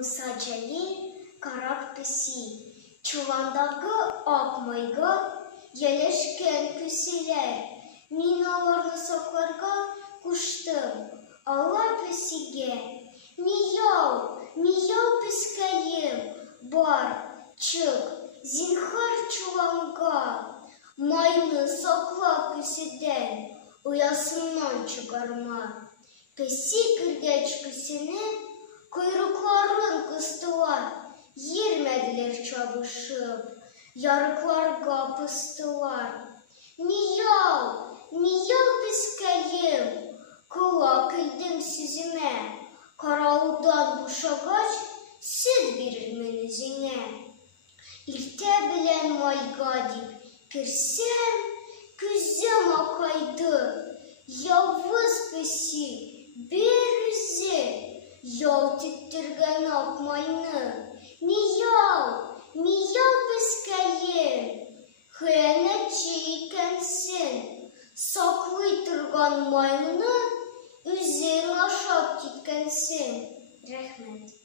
Musa Celil karab pisi, çuvandakı akmayga, yeleşken pisiler, minalarını saklarga kuştum, Allah pisige, miyav piskayım, bar, çık, zinhar çuvanga, mayını sakla pisiden, uyasından çıkarma. Pesi kırgeç pisini, kuyrukların kıstılar, yermediler çabuşup, yarıklarga pıstılar. Miyav piskayım, kulak ildim sizime, karalıdan boşagaç, süt verir menizine. İlte bilen malgadik, pirsem, küzem akaydı, yavuz pesi, bir yüzü, yav tittirgen akmayını, miyav piskayım, hıyanetçi ikensin, saklaytırgan maymunu, üzerine aşağı titkensin. Rahmet.